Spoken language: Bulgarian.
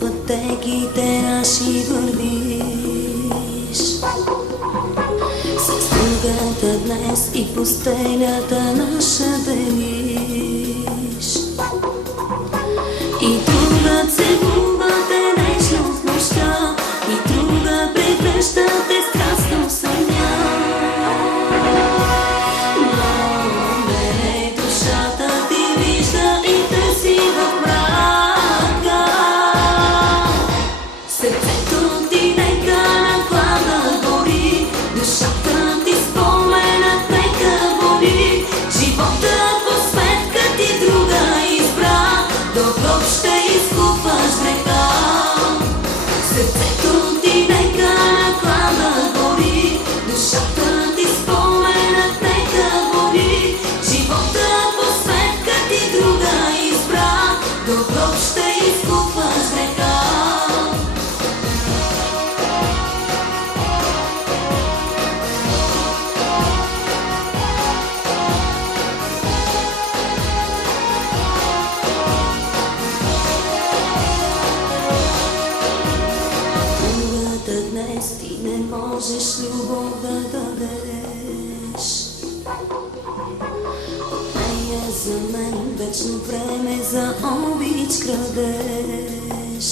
Пътеките наши вървиш с другата днес и постелята наша делиш. И друга целувате нежно в нощта, и друга превръщате страстно в съня. Но мене душата ти вижда и търси в мрака. Сърцето ти нека наклада гори, душата ти споменът нека боли. Животът по сметка ти друга избра, до гроб ще изкупаш греха. Сърцето ти нека наклада гори, душата ти споменът нека боли. Животът по сметка ти друга избра, до гроб ще изкупаш греха. Днес ти не можеш любов да дадеш. От нея за мен вечно време за обич крадеш.